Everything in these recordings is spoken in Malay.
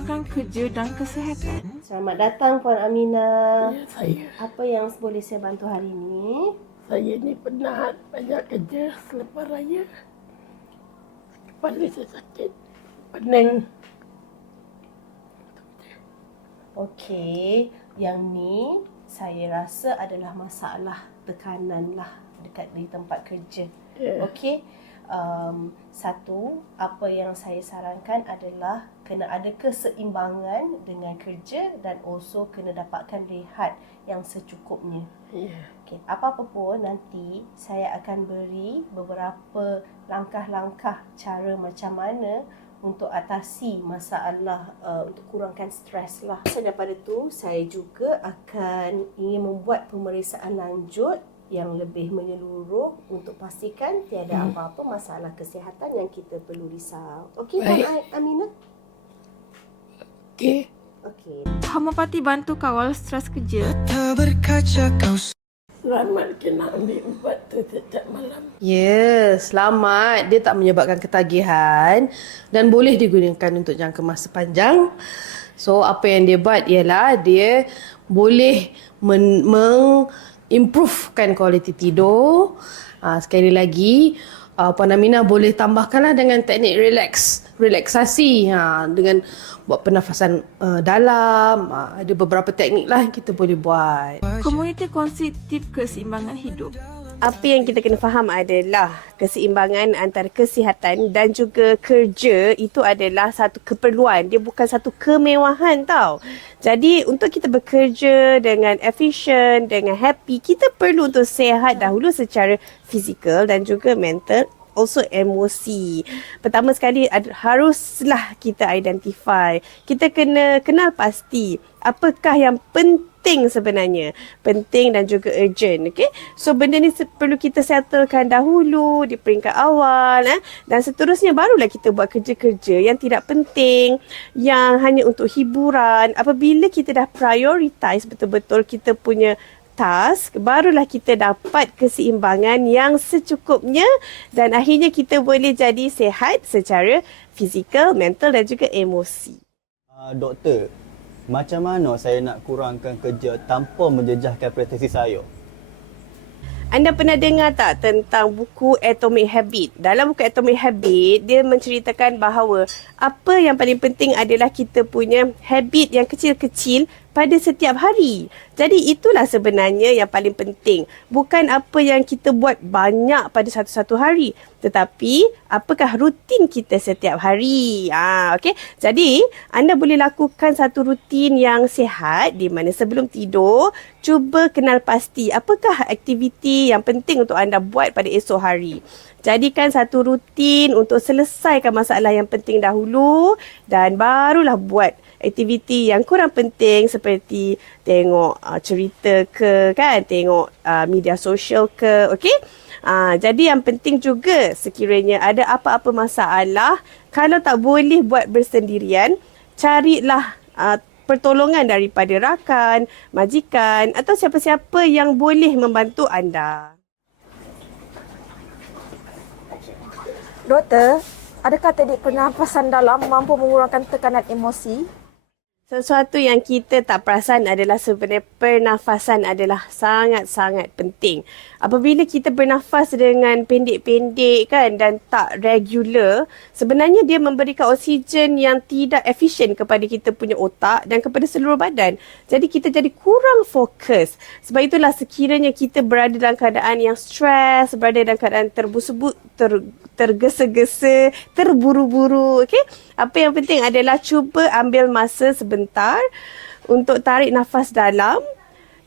Seimbangkan kerja dan kesihatan. Selamat datang Puan Aminah. Ya, saya. Apa yang boleh saya bantu hari ini? Saya ni penat banyak kerja selepas raya. Kepala saya sakit. Pening. Okey, yang ni saya rasa adalah masalah tekanan lah dekat di tempat kerja. Ya. Okey. Um, satu, apa yang saya sarankan adalah kena ada keseimbangan dengan kerja dan also kena dapatkan rehat yang secukupnya. Ya. Okey, apa-apa pun nanti saya akan beri beberapa langkah-langkah cara macam mana untuk atasi masalah uh, untuk kurangkan stres lah. So, daripada tu saya juga akan ingin membuat pemeriksaan lanjut yang lebih menyeluruh untuk pastikan tiada Hmm. apa-apa masalah kesihatan yang kita perlu risau. Okey. Puan Aminah? Okey. Okey. Homopati bantu kawal stres kerja. Mata berkaca kau Selamat kena ambil ubat tu setiap malam. Ya, selamat. Dia tak menyebabkan ketagihan dan boleh digunakan untuk jangka masa panjang. So, apa yang dia buat ialah dia boleh men- mengimprovekan kualiti tidur. Uh, sekali lagi, uh, Puan Aminah boleh tambahkanlah dengan teknik relax, relaksasi ha, dengan buat pernafasan uh, dalam. Uh, ada beberapa teknik lah kita boleh buat. Komuniti kongsi tip keseimbangan hidup. Apa yang kita kena faham adalah keseimbangan antara kesihatan dan juga kerja itu adalah satu keperluan. Dia bukan satu kemewahan tau. Jadi untuk kita bekerja dengan efisien, dengan happy, kita perlu untuk sehat dahulu secara fizikal dan juga mental also emosi. Pertama sekali ad- haruslah kita identify. Kita kena kenal pasti apakah yang penting sebenarnya. Penting dan juga urgent. Okay? So benda ni perlu kita settlekan dahulu di peringkat awal. Eh? Dan seterusnya barulah kita buat kerja-kerja yang tidak penting. Yang hanya untuk hiburan. Apabila kita dah prioritize betul-betul kita punya task, barulah kita dapat keseimbangan yang secukupnya dan akhirnya kita boleh jadi sihat secara fizikal, mental dan juga emosi. Uh, doktor, macam mana saya nak kurangkan kerja tanpa menjejaskan prestasi saya? Anda pernah dengar tak tentang buku Atomic Habit? Dalam buku Atomic Habit, dia menceritakan bahawa apa yang paling penting adalah kita punya habit yang kecil-kecil pada setiap hari. Jadi itulah sebenarnya yang paling penting. Bukan apa yang kita buat banyak pada satu-satu hari. Tetapi apakah rutin kita setiap hari. Ah, okay. Jadi anda boleh lakukan satu rutin yang sihat di mana sebelum tidur, cuba kenal pasti apakah aktiviti yang penting untuk anda buat pada esok hari. Jadikan satu rutin untuk selesaikan masalah yang penting dahulu dan barulah buat aktiviti yang kurang penting seperti tengok uh, cerita ke kan, tengok uh, media sosial ke, okey? Uh, jadi yang penting juga sekiranya ada apa-apa masalah, kalau tak boleh buat bersendirian, carilah uh, pertolongan daripada rakan, majikan atau siapa-siapa yang boleh membantu anda. Doktor, adakah teknik pernafasan dalam mampu mengurangkan tekanan emosi? Sesuatu yang kita tak perasan adalah sebenarnya pernafasan adalah sangat-sangat penting. Apabila kita bernafas dengan pendek-pendek kan dan tak regular, sebenarnya dia memberikan oksigen yang tidak efisien kepada kita punya otak dan kepada seluruh badan. Jadi kita jadi kurang fokus. Sebab itulah sekiranya kita berada dalam keadaan yang stres, berada dalam keadaan terbusuk ter, tergesa-gesa, terburu-buru, okey? Apa yang penting adalah cuba ambil masa sebentar untuk tarik nafas dalam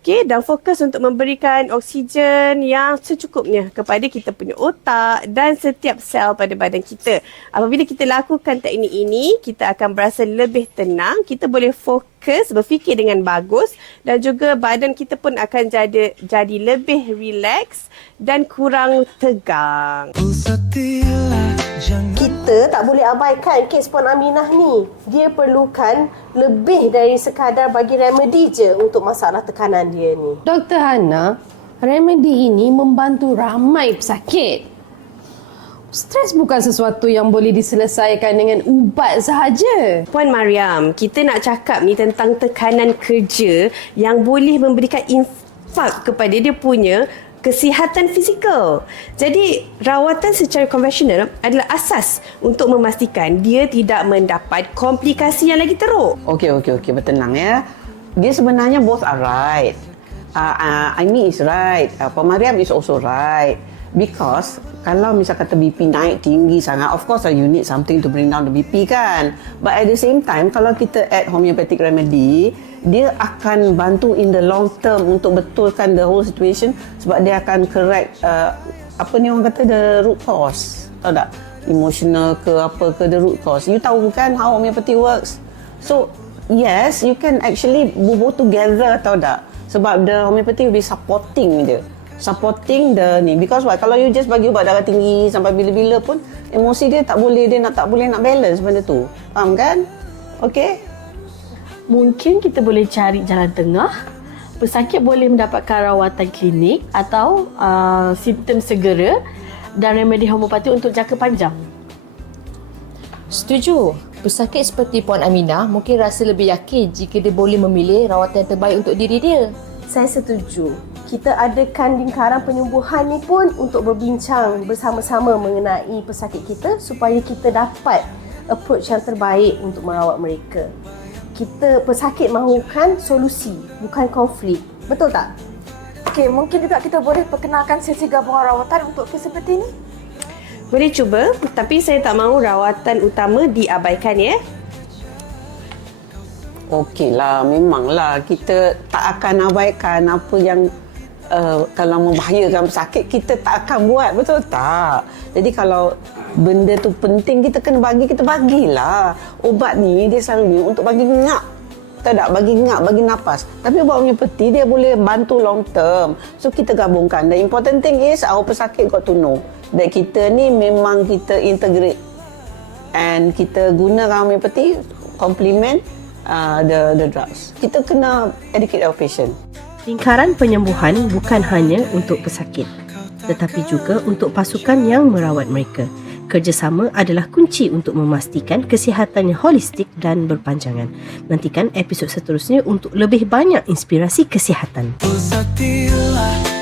Okay, dan fokus untuk memberikan oksigen yang secukupnya kepada kita punya otak dan setiap sel pada badan kita. Apabila kita lakukan teknik ini, kita akan berasa lebih tenang, kita boleh fokus, berfikir dengan bagus dan juga badan kita pun akan jadi, jadi lebih relax dan kurang tegang. Pulsatila jangan kita tak boleh abaikan kes Puan Aminah ni. Dia perlukan lebih dari sekadar bagi remedy je untuk masalah tekanan dia ni. Dr. Hana, remedi ini membantu ramai pesakit. Stres bukan sesuatu yang boleh diselesaikan dengan ubat sahaja. Puan Mariam, kita nak cakap ni tentang tekanan kerja yang boleh memberikan impak kepada dia punya kesihatan fizikal. Jadi, rawatan secara konvensional adalah asas untuk memastikan dia tidak mendapat komplikasi yang lagi teruk. Okey, okey, okey. Bertenang ya. Dia sebenarnya both are right. Uh, uh, Aimi is right. Uh, Puan Mariam is also right. Because kalau misal kata BP naik tinggi sangat, of course you need something to bring down the BP kan. But at the same time, kalau kita add homeopathic remedy, dia akan bantu in the long term untuk betulkan the whole situation sebab dia akan correct uh, apa ni orang kata the root cause. Tahu tak? Emotional ke apa ke the root cause. You tahu kan how homeopathy works? So, yes, you can actually both together tahu tak? Sebab the homeopathy will be supporting dia. Supporting the ni. Because what? Kalau you just bagi ubat darah tinggi sampai bila-bila pun, emosi dia tak boleh, dia nak tak boleh nak balance benda tu. Faham kan? Okay? Mungkin kita boleh cari jalan tengah. Pesakit boleh mendapatkan rawatan klinik atau uh, simptom segera dan remedi homeopati untuk jangka panjang. Setuju. Pesakit seperti Puan Aminah mungkin rasa lebih yakin jika dia boleh memilih rawatan terbaik untuk diri dia. Saya setuju. Kita adakan lingkaran penyembuhan ni pun untuk berbincang bersama-sama mengenai pesakit kita supaya kita dapat approach yang terbaik untuk merawat mereka. Kita pesakit mahukan solusi, bukan konflik. Betul tak? Okey, mungkin juga kita boleh perkenalkan sesi gabungan rawatan untuk kes seperti ini. Boleh cuba, tapi saya tak mahu rawatan utama diabaikan ya. Okey lah, memanglah kita tak akan abaikan apa yang uh, kalau membahayakan pesakit kita tak akan buat, betul tak? Jadi kalau benda tu penting kita kena bagi, kita bagilah. Ubat ni dia selalunya untuk bagi. Tahu tak? Bagi ngap, bagi nafas. Tapi ubat homeopati dia boleh bantu long term. So kita gabungkan. The important thing is our pesakit got to know that kita ni memang kita integrate and kita gunakan homeopati complement uh, the the drugs. Kita kena educate our patient. Lingkaran penyembuhan bukan hanya untuk pesakit, tetapi juga untuk pasukan yang merawat mereka. Kerjasama adalah kunci untuk memastikan kesihatan yang holistik dan berpanjangan. Nantikan episod seterusnya untuk lebih banyak inspirasi kesihatan. Bersatilah Jangan